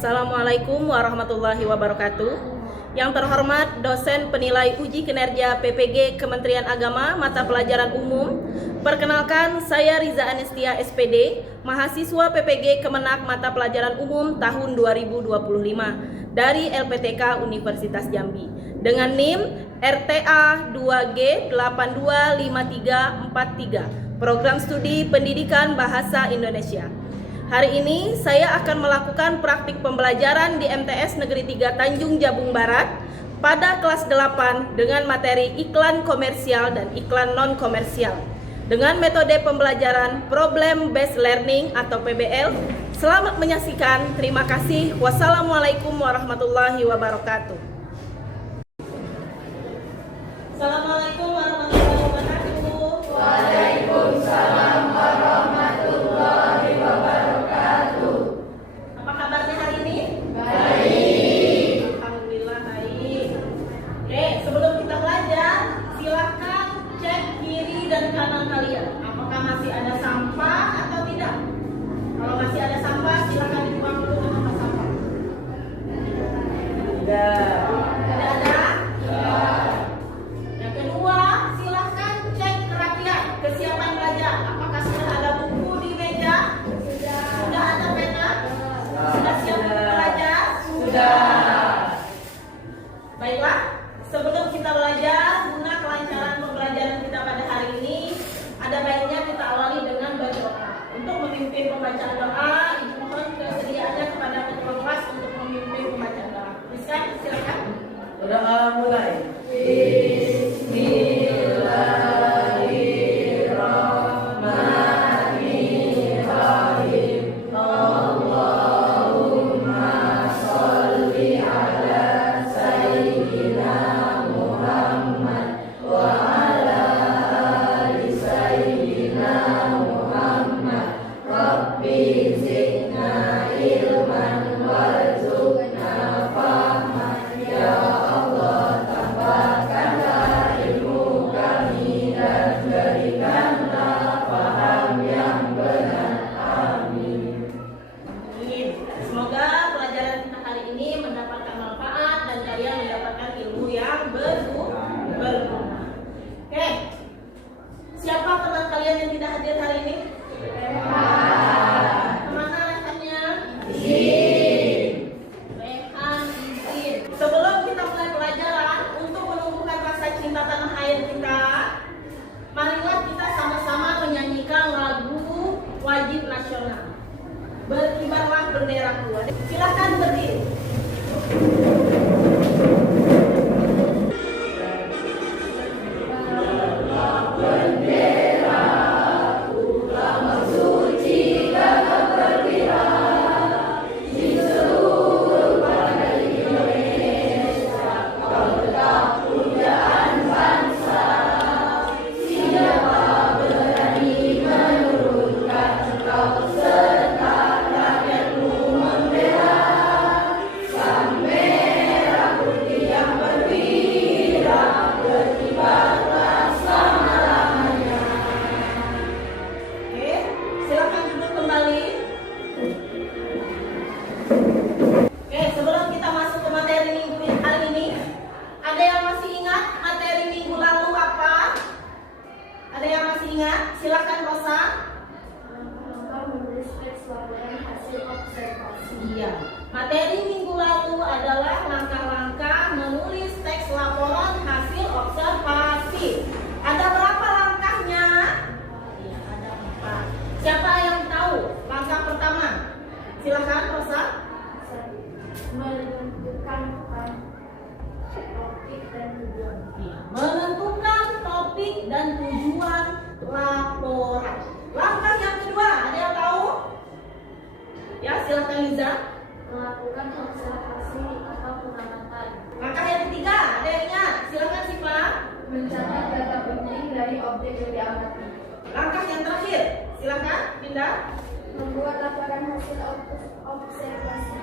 Assalamualaikum warahmatullahi wabarakatuh. Yang terhormat dosen penilai uji kinerja PPG Kementerian Agama mata pelajaran umum. Perkenalkan, saya Riza Anistia SPD, mahasiswa PPG Kemenak mata pelajaran umum tahun 2025 dari LPTK Universitas Jambi dengan NIM RTA 2G825343, Program Studi Pendidikan Bahasa Indonesia. Hari ini saya akan melakukan praktik pembelajaran di MTS Negeri 3 Tanjung Jabung Barat pada kelas 8 dengan materi iklan komersial dan iklan non-komersial dengan metode pembelajaran Problem Based Learning atau PBL. Selamat menyaksikan. Terima kasih. Wassalamualaikum warahmatullahi wabarakatuh. Assalamualaikum warahmatullahi wabarakatuh. Waalaikumsalam warahmatullahi wabarakatuh. Apa kabarnya hari ini? Baik. Alhamdulillah baik. Oke, sebelum kita belajar, silakan cek kiri dan kanan kalian. Apakah masih ada sampah atau tidak? Kalau masih ada sampah, silakan dibuang dulu ke tempat sampah. Tidak. Tidak ada? Yang kedua, silakan cek kerapian, kesiapan belajar. Apakah sudah ada buku di meja? Sudah ada pena? Sudah siap belajar? Baiklah, sebelum kita belajar, guna kelancaran pembelajaran kita pada hari ini, ada baiknya kita awali dengan berdoa. Untuk memimpin pembacaan doa, mohon kesediaannya kepada ketua kelas untuk memimpin pembacaan doa. Rizkan, silakan. Doa mulai. Bismillahirrahmanirrahim. Allahumma sholli ala sayyidina Muhammad wa ala ali sayyidina Muhammad. Rabbi zidna ilman warzuqna fahman. Ya Allah, tambahkanlah ilmu kami dan berikanlah paham yang benar. Amin. Amin. Semoga pelajaran kita hari ini mendapatkan manfaat dan kalian mendapatkan ilmu yang berguna. Oke, siapa teman kalian yang tidak hadir hari ini? Kemana rekannya? Rekan izin. Sebelum kita mulai pelajaran, untuk menumbuhkan rasa cinta tanah air kita, marilah kita sama-sama menyanyikan lagu wajib nasional. Berkibarlah benderaku. Silakan berdiri. Oke, silakan duduk kembali. Oke, sebelum kita masuk ke materi minggu hari ini, ada yang masih ingat materi minggu lalu apa? Ada yang masih ingat? Silakan Rosa. Menulis teks laporan hasil observasi. Iya. Materi minggu lalu adalah langkah-langkah menulis teks laporan hasil observasi. Ada berapa langkahnya? Iya, ada 4. Siapa yang tahu langkah pertama? Silakan Rosa. Menentukan topik dan tujuan. Iya, menentukan topik dan tujuan laporan. Langkah yang kedua, ada yang tahu? Ya, silakan Liza. Melakukan observasi atau pengamatan. Langkah yang ketiga, ada yang ingat? Silakan Siva. Mencatat data penting dari objek yang diamati. Langkah yang terakhir, silakan Dinda. Membuat laporan hasil observasi.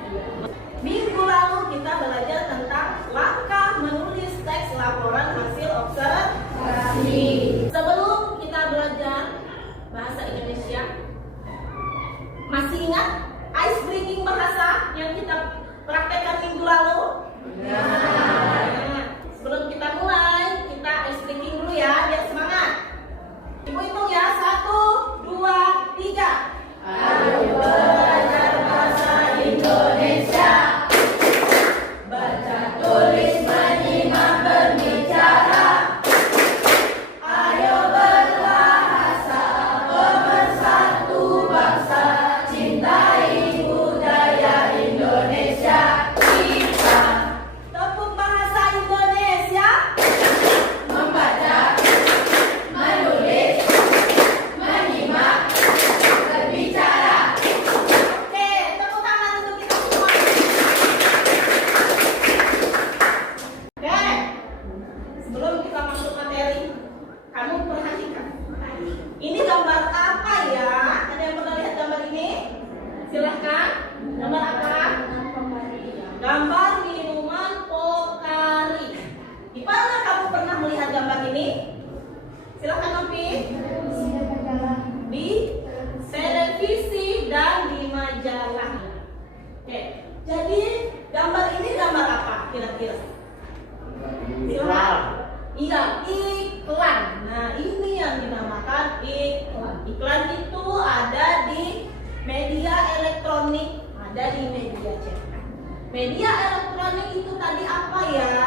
Minggu lalu kita belajar tentang langkah menulis teks laporan hasil observasi. Sebelum kita belajar bahasa Indonesia, masih ingat ice breaking bahasa yang kita praktekkan minggu lalu? Nah, sebelum kita mulai, kita ice breaking dulu ya, biar semangat. Ibu hitung ya, 1, 2, 3. Ayo belajar bahasa Indonesia. Baca, tulis, menyimak, berbicara. Ayo berbahasa, pemersatu bangsa. Cintai budaya Indonesia kita. Tepuk bahasa Indonesia. Membaca, menulis, menyimak, berbicara. Oke, tepuk tangan untuk kita semua. Oke, sebelum kita masuk materi, kamu perhatikan. Ini gambar apa ya? Ada yang pernah lihat gambar ini? Silahkan. Gambar apa? Gambar minuman Pocari. Di mana kamu pernah melihat gambar ini? Silahkan Novi. Di televisi dan di majalah. Oke, jadi gambar ini gambar apa kira-kira? Silahkan. Iya, iklan. Nah, ini yang dinamakan iklan. Iklan itu ada di media elektronik, ada di media cetak. Media elektronik itu tadi apa ya?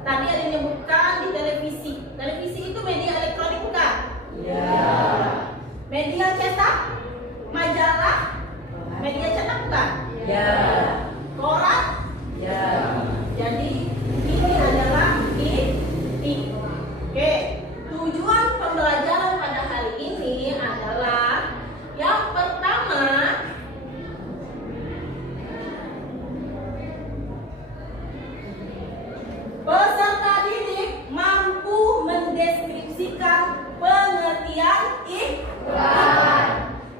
Tadi ada yang menyebutkan di televisi. Televisi itu media elektronik bukan? Ya. Media cetak, majalah, media cetak bukan? Ya. Koran. Ya. Jadi ini adalah iklan. Oke, tujuan pembelajaran pada hari ini adalah yang pertama, peserta didik mampu mendeskripsikan pengertian iklan.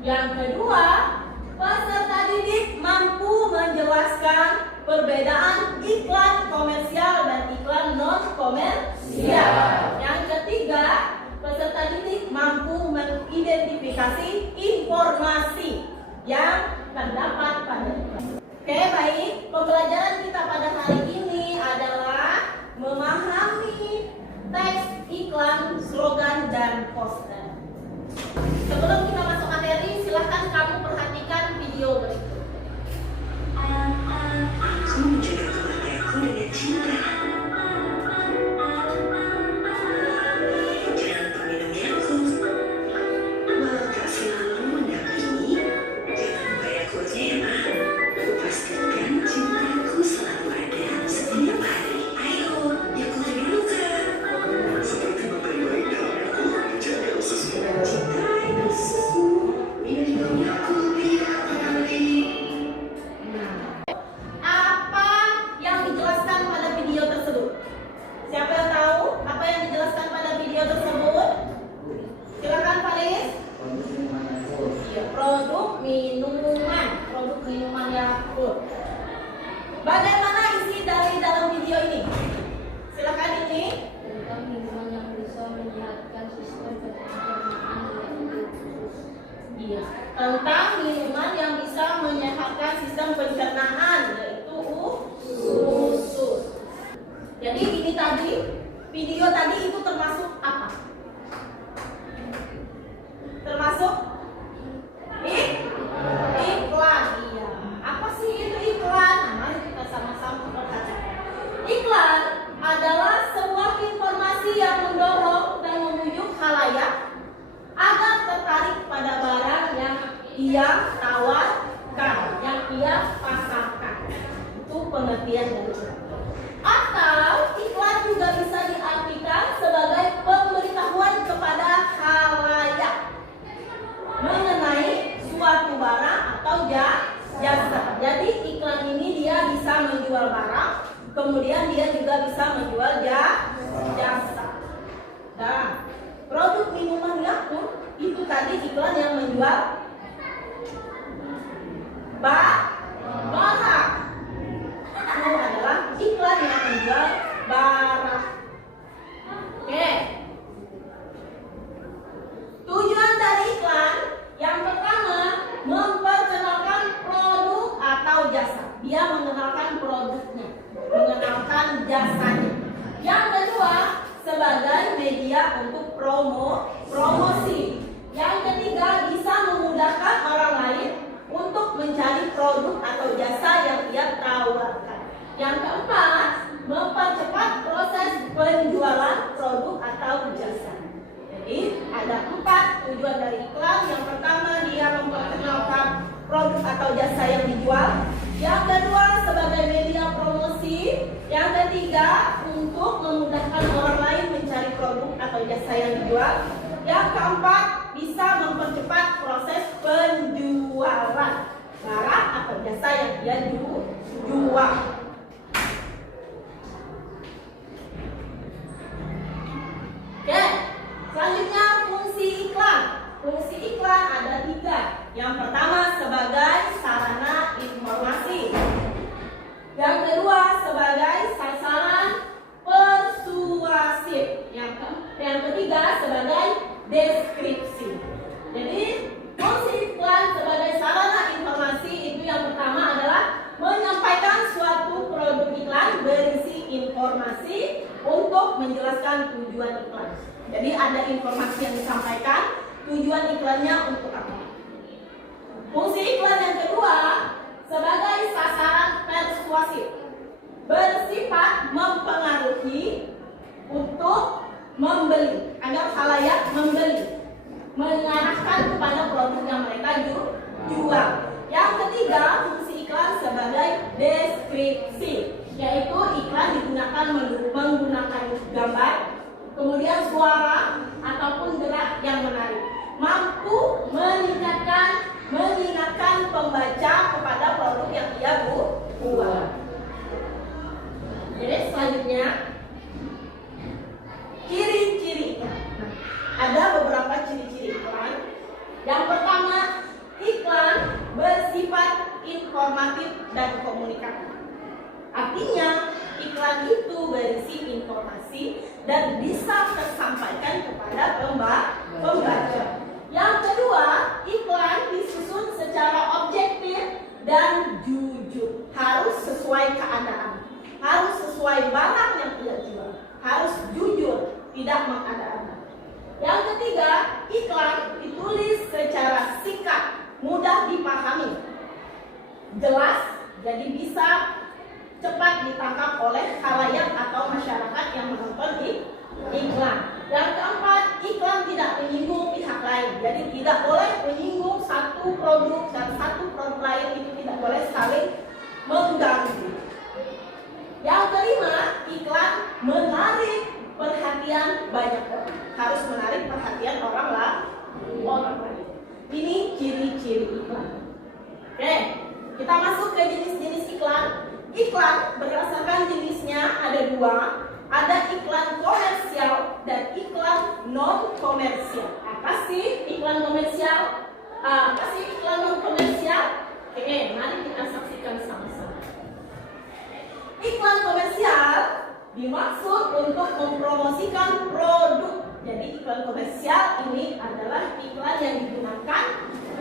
Yang kedua, peserta didik mampu menjelaskan perbedaan iklan komersial dan iklan non komersial. Yang ketiga, peserta didik mampu mengidentifikasi informasi yang terdapat pada iklan. Oke, baik. Pembelajaran kita pada hari ini adalah memahami teks iklan, slogan, dan poster. Sebelum kita masuk materi, silahkan kamu perhatikan video berikut. Aku menjaga keluargaku dengan cinta. Jangan lupa minum Yakult. Walau tak selalu mendampingi, dengan Yakultnya ya Ma. Aku pastikan cintaku selalu ada setiap hari. Ayo, Yakult dulu kan. Seperti materi baik dalam Yakult, jaga ususmu. Cintai ususmu, minum Yakult biar kembali. Apa yang dijelaskan pada video tersebut? Siapa yang tahu apa yang dijelaskan pada video tersebut? Silakan Faris. Iya, produk minuman Yakult. Bagaimana isi dari dalam video ini? Silakan ini. Tentang minuman yang bisa menyehatkan sistem pencernaan yang khusus. Iya, tentang minuman yang bisa menyehatkan sistem pencernaan, yaitu usus. Jadi ini tadi, video tadi itu termasuk apa? Termasuk iklan. Iya. Apa sih itu iklan? Nah, mari kita sama-sama perhatikan. Iklan adalah sebuah informasi yang mendorong dan membujuk khalayak agar tertarik pada barang yang ia tawarkan, yang ia pasarkan. Itu pengertian dari iklan. Atau iklan juga bisa diartikan sebagai pemberitahuan kepada khalayak mengenai suatu barang atau jasa. Jadi iklan ini dia bisa menjual barang, kemudian dia juga bisa menjual jasa. Nah, produk minuman Yakult itu tadi iklan yang menjual barang. Itu adalah iklan yang menjual barang. Oke. Tujuan dari iklan yang pertama ada 4 tujuan dari iklan. Yang pertama, dia memperkenalkan produk atau jasa yang dijual. Yang kedua, sebagai media promosi. Yang ketiga, untuk memudahkan orang lain mencari produk atau jasa yang dijual. Yang keempat, bisa mempercepat proses penjualan barang atau jasa yang dia jual. Oke, selanjutnya fungsi iklan. Fungsi iklan ada 3. Yang pertama, sebagai sarana informasi. Yang kedua, sebagai sasaran persuasif. Yang ketiga, sebagai deskripsi. Jadi, fungsi iklan sebagai sarana informasi itu yang pertama adalah menyampaikan suatu produk iklan berisi informasi untuk menjelaskan tujuan iklan. Jadi ada informasi yang disampaikan, tujuan iklannya untuk apa. Fungsi iklan yang kedua sebagai sasaran persuasif, bersifat mempengaruhi untuk membeli, agar khalayak membeli, mengarahkan kepada produk yang mereka jual. Yang ketiga, fungsi iklan sebagai deskripsi, yaitu iklan digunakan menggunakan gambar, kemudian suara ataupun gerak yang menarik, mampu mengingatkan pembaca kepada produk yang dia buat. Jadi selanjutnya, ciri-ciri. Ada beberapa ciri-ciri iklan. Yang pertama, iklan bersifat informatif dan komunikatif. Artinya, iklan itu berisi informasi dan bisa tersampaikan kepada pembaca. Yang kedua, iklan disusun secara objektif dan jujur. Harus sesuai keadaan, harus sesuai barang yang ia jual, harus jujur, tidak mengada-ada. Yang ketiga, iklan ditulis secara singkat, mudah dipahami, jelas, jadi bisa cepat ditangkap oleh khalayak atau masyarakat yang menonton iklan. Yang keempat, iklan tidak menyinggung pihak lain, jadi tidak boleh menyinggung satu produk dan satu produk lain, itu tidak boleh saling mengganggu. Yang kelima, iklan menarik perhatian banyak orang, harus menarik perhatian orang lain. Ini ciri-ciri iklan. Oke, kita masuk ke jenis-jenis iklan. Iklan berdasarkan jenisnya ada 2. Ada iklan komersial dan iklan non komersial. Apa sih iklan komersial? Apa sih iklan non komersial? Oke, mari kita saksikan sama-sama. Iklan komersial dimaksud untuk mempromosikan produk. Jadi iklan komersial ini adalah iklan yang digunakan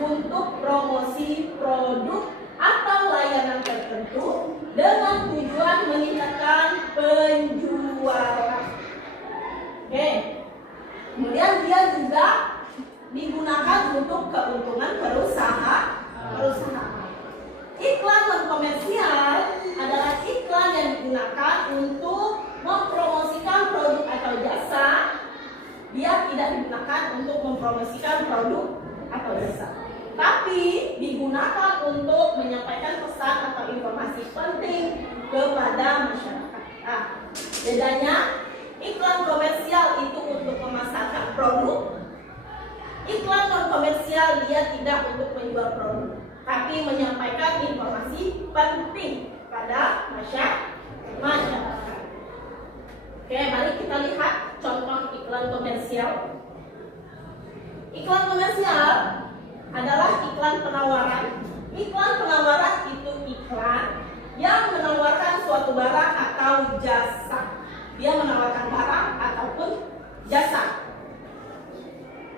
untuk promosi produk atau layanan tertentu dengan tujuan meningkatkan penjualan. Oke. Kemudian dia juga digunakan untuk keuntungan perusahaan. Iklan non komersial adalah iklan yang digunakan untuk mempromosikan produk atau jasa. Dia tidak digunakan untuk mempromosikan produk atau jasa, tapi digunakan untuk menyampaikan pesan atau informasi penting kepada masyarakat. Nah, bedanya, iklan komersial itu untuk memasarkan produk. Iklan non komersial dia tidak untuk menjual produk, tapi menyampaikan informasi penting pada masyarakat. Oke, mari kita lihat contoh iklan komersial. Iklan komersial adalah iklan penawaran. Iklan penawaran itu iklan yang menawarkan suatu barang atau jasa. Dia menawarkan barang ataupun jasa.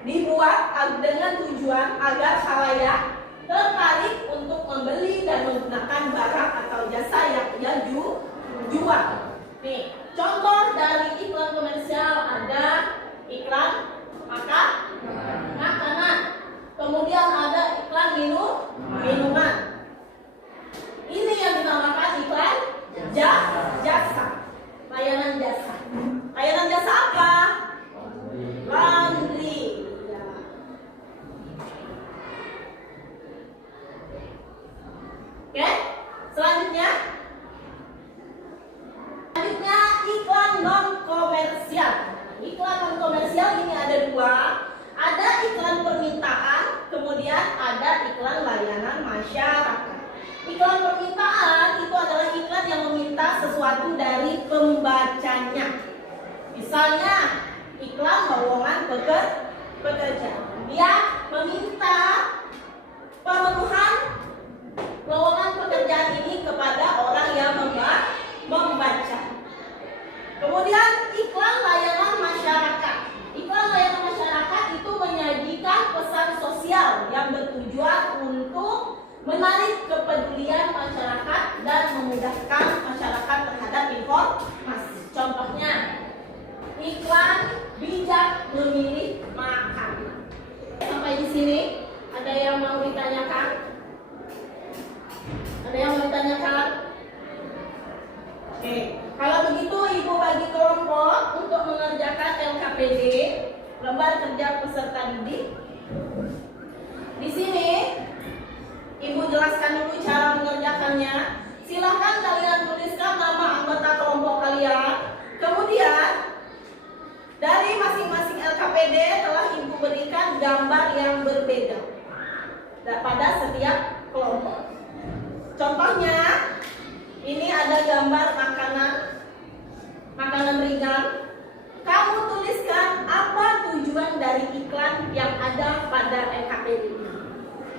Dibuat dengan tujuan agar khalayak tertarik untuk membeli dan menggunakan barang atau jasa yang ia jual. Nih, contoh dari iklan komersial ada iklan makanan. Kemudian ada iklan minuman. Ini yang dinamakan iklan jasa. Layanan jasa. Layanan jasa apa? Laundry. tergantung dari pembacanya. Misalnya iklan lowongan pekerja, dia meminta pemenuhan lowongan pekerjaan ini kepada orang yang membaca. Kemudian iklan layanan masyarakat. Iklan layanan masyarakat itu menyajikan pesan sosial yang bertujuan untuk menarik kepedulian masyarakat dan memudahkan masyarakat terhadap informasi. Contohnya, iklan bijak memilih makanan. Sampai di sini, ada yang mau ditanyakan? Ada yang mau ditanyakan? Oke, kalau begitu Ibu bagi kelompok untuk mengerjakan LKPD, lembar kerja peserta didik. Di sini Ibu jelaskan dulu cara mengerjakannya. Silahkan kalian tuliskan nama anggota kelompok kalian. Kemudian dari masing-masing LKPD telah Ibu berikan gambar yang berbeda pada setiap kelompok. Contohnya, ini ada gambar makanan ringan. Kamu tuliskan apa tujuan dari iklan yang ada pada LKPD ini.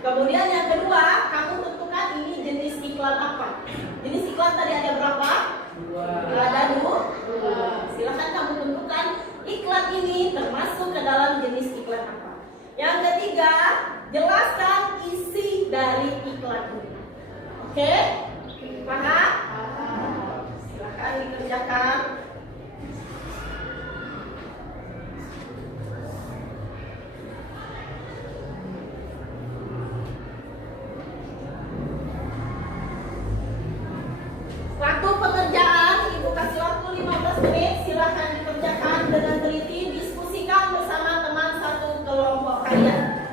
Kemudian yang kedua, kamu tentukan ini jenis iklan apa. Jenis iklan tadi ada berapa? Ada dua. Silahkan kamu tentukan iklan ini termasuk ke dalam jenis iklan apa. Yang ketiga, jelaskan isi dari iklan ini. Oke? Paham? Silahkan dikerjakan. Waktu pengerjaan, Ibu kasih waktu 15 menit. Silahkan dikerjakan dengan teliti. Diskusikan bersama teman satu kelompok kalian.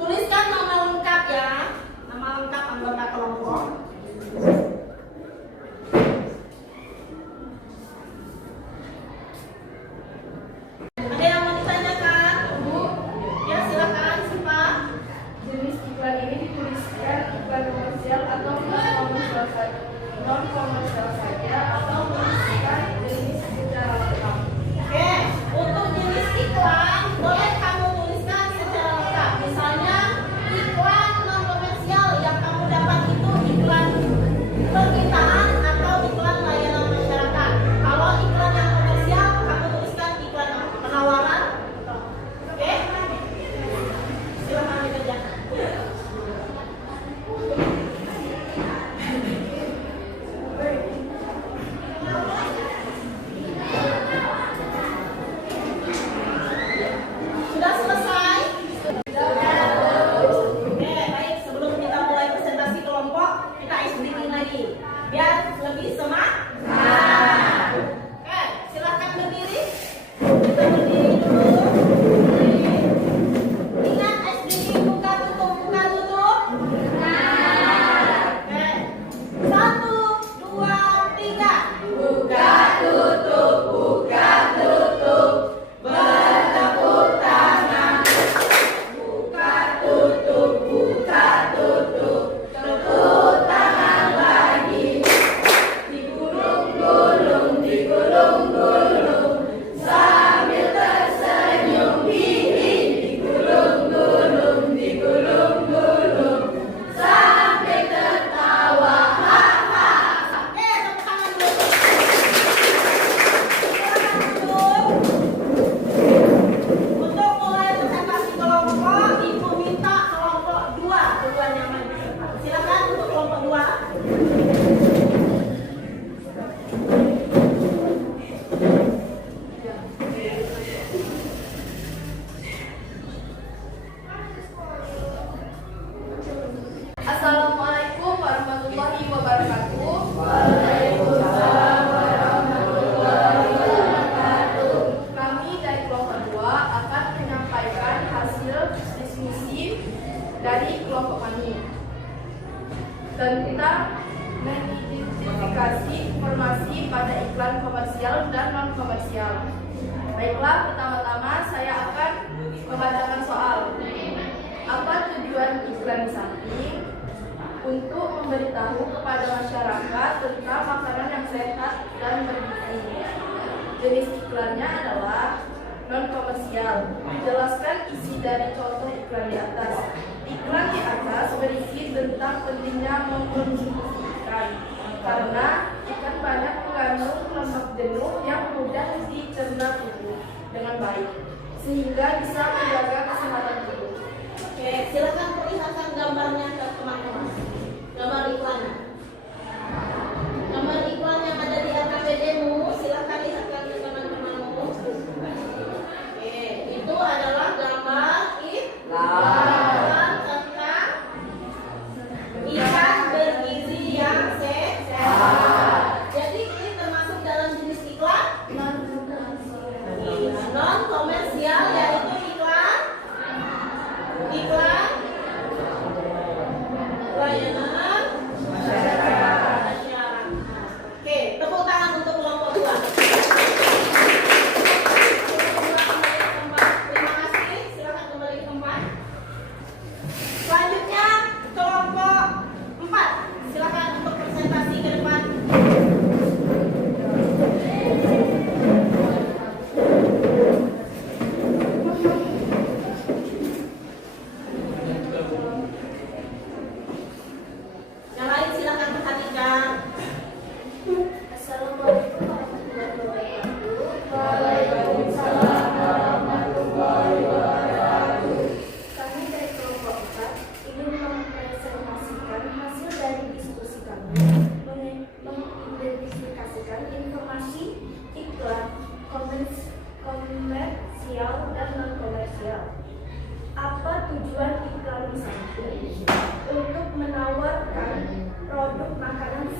Tuliskan nama lengkap ya. Nama lengkap anggota kelompok. Ada yang mau ditanyakan? Bu? Ya silakan, Sipa. Jenis iklan ini dituliskan iklan komersial atau non komersial saja atau menuliskan jenis secara lengkap. Oke, untuk jenis iklan boleh kamu tuliskan secara lengkap. Misalnya iklan non komersial yang kamu dapat itu iklan permintaan atau iklan layanan masyarakat. Kalau iklan yang komersial kamu tuliskan iklan penawaran. Oke, silakan dikerjakan. Sudah selesai? Oke, baik. Sebelum kita mulai presentasi kelompok, kita ice breathing lagi biar lebih semangat. Oke, silakan berdiri. Kita berdiri dulu. Ingat ice breathing, buka tutup, buka tutup. Oke, 1, 2, 3. Buka tutup, buka tutup. Bertepuk tangan. Buka tutup, buka tutup. Tepuk tangan lagi. Digulung-gulung, digulung-gulung. Sambil tersenyum hihi. Digulung-gulung, digulung-gulung. Sampai tertawa haha. Tepuk tangan dulu. Silakan duduk. Untuk mulai presentasi kelompok, Ibu minta kelompok 2 duluan yang maju. Silakan untuk kelompok 2. Assalamualaikum warahmatullahi wabarakatuh. Kami dari kelompok 2 akan menyampaikan hasil diskusi dari kelompok kami tentang mengidentifikasi informasi pada iklan komersial dan non komersial. Baiklah, pertama-tama saya akan membacakan soal. Apa tujuan iklan samping? Untuk memberitahu kepada masyarakat tentang makanan yang sehat dan bergizi. Jenis iklannya adalah non-komersial. Jelaskan isi dari contoh iklan di atas. Iklan di atas berisi tentang pentingnya mengkonsumsi ikan, karena ikan banyak mengandung lemak jenuh yang mudah dicerna tubuh dengan baik, sehingga bisa menjaga kesehatan tubuh. Oke, silakan perlihatkan gambarnya ke teman-teman. Gambar iklannya. Gambar iklan yang ada di AKBD-mu, silakan lihatkan ke teman-temanmu. Oke, itu adalah gambar iklan tentang ikan bergizi yang sehat. Jadi ini termasuk dalam jenis iklan non komersial, yaitu iklan layanan masyarakat. Oke, tepuk tangan untuk kelompok 2. Terima kasih, silakan kembali ke tempat. Selanjutnya kelompok 4, silakan untuk presentasi ke depan. Yang lain silakan perhatikan. Assalamualaikum warahmatullahi wabarakatuh. Waalaikumsalam warahmatullahi wabarakatuh. Kami dari kelompok 4 ingin mempresentasikan hasil dari diskusi kami mengidentifikasikan informasi iklan komersial dan non komersial. Apa tujuan iklan samping? Untuk menawarkan produk makanan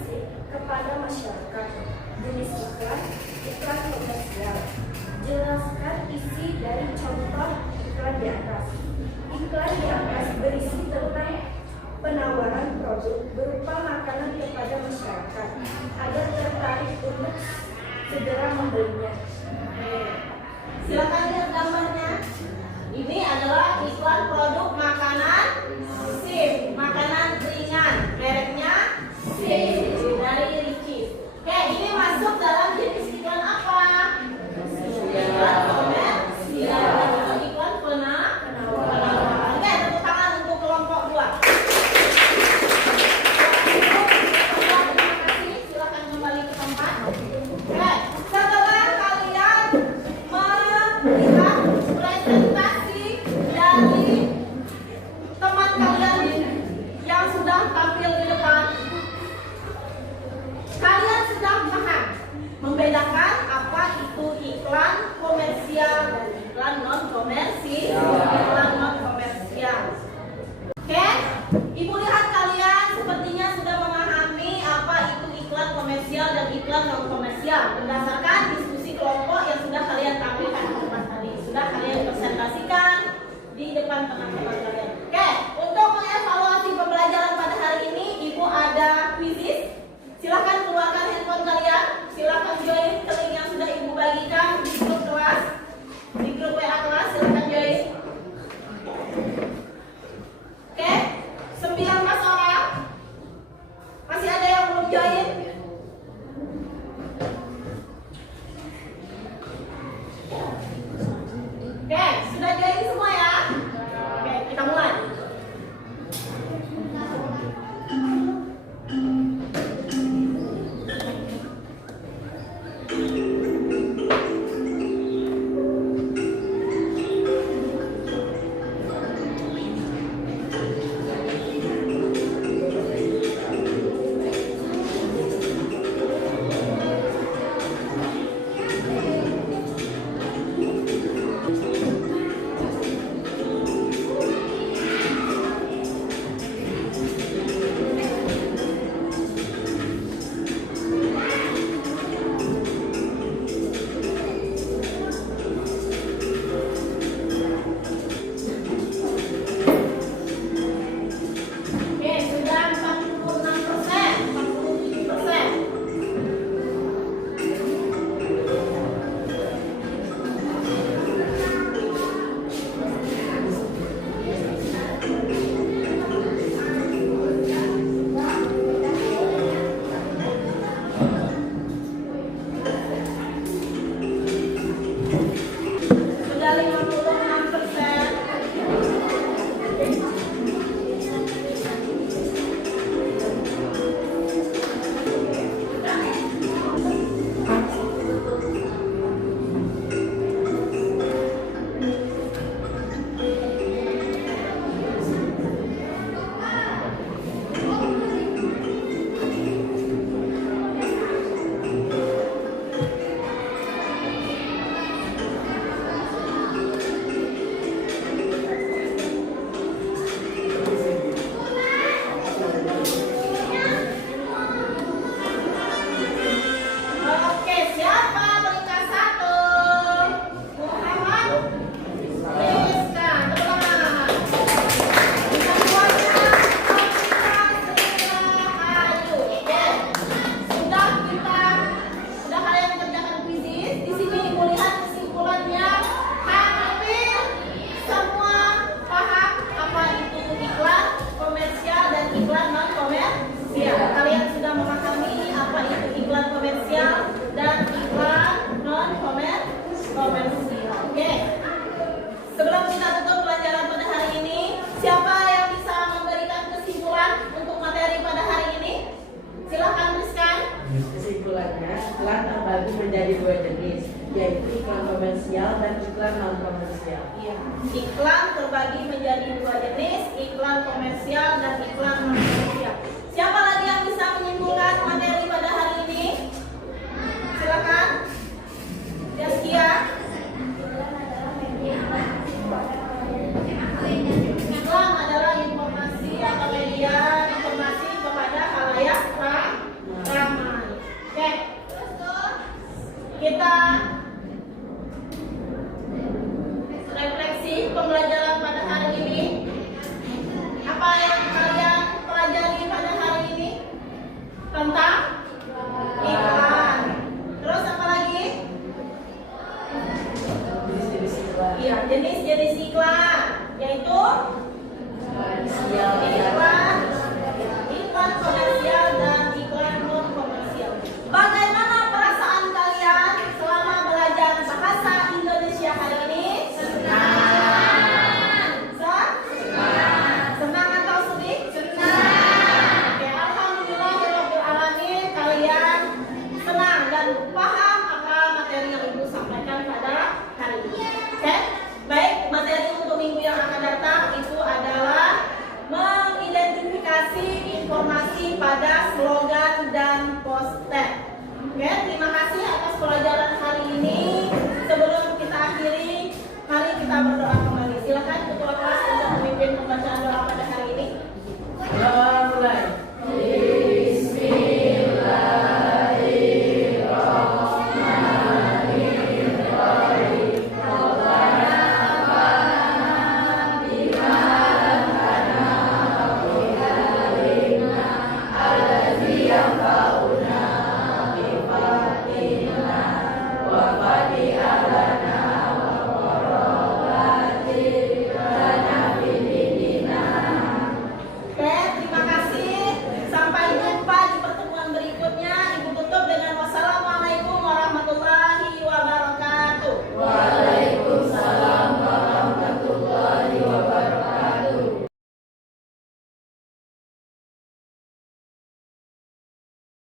kepada masyarakat. Jenis iklan komersial. Jelaskan isi dari contoh iklan di atas. Iklan di atas berisi tentang penawaran produk berupa makanan kepada masyarakat agar tertarik untuk segera membelinya. Silakan lihat gambarnya. Ini adalah iklan produk makanan SIM, makanan ringan, mereknya SIM dari Ricis. Oke, ini masuk dalam jenis iklan apa? Iklan komersial. Itu iklan penawaran. Oke, tepuk tangan untuk kelompok 2. Terima kasih, silakan kembali ke tempat. Oke, setelah kalian melihat presentasi dari teman kalian yang sudah tampil di depan, kalian sudah paham membedakan apa itu iklan komersial dan iklan non komersial. Oke, ibu lihat kalian sepertinya sudah memahami apa itu iklan komersial dan iklan non komersial berdasarkan diskusi kelompok yang sudah kalian tampilkan di depan tadi, sudah kalian presentasikan di depan teman-teman kalian. Oke, untuk mengevaluasi pembelajaran pada hari ini, ibu ada quizzes. Silakan keluarkan handphone kalian, silakan join ke link yang sudah ibu bagikan di grup kelas, di grup WA kelas, silakan join. Oke, 19 orang. Masih ada yang belum join? Oke, sudah join semua ya? Oke, kita mulai. menjadi dua jenis, yaitu iklan komersial dan iklan non komersial. Iya. Iklan terbagi menjadi dua jenis, iklan komersial dan iklan non komersial. Siapa lagi yang bisa menyimpulkan materi pada hari ini? Silakan. Jaskia. Iklan adalah informasi atau media informasi kepada khalayak ramai. Oke. Kita refleksi pembelajaran pada hari ini. Apa yang kalian pelajari pada hari ini? Tentang iklan. Terus apa lagi? Jenis-jenis iklan. Iya, jenis-jenis iklan, yaitu iklan komersial dan iklan non komersial. Bagaimana perasaan kalian selama belajar bahasa Indonesia hari ini? Senang atau sedih? Senang. Oke, alhamdulillahirabbil alamin, kalian senang dan paham apa materi yang Ibu sampaikan pada hari ini. Oke, baik, materi untuk minggu yang akan datang itu adalah mengidentifikasi informasi pada slogan dan poster. Oke, terima kasih atas pelajaran hari ini. Sebelum kita akhiri, mari kita berdoa kembali. Silakan ketua kelas untuk memimpin pembacaan doa pada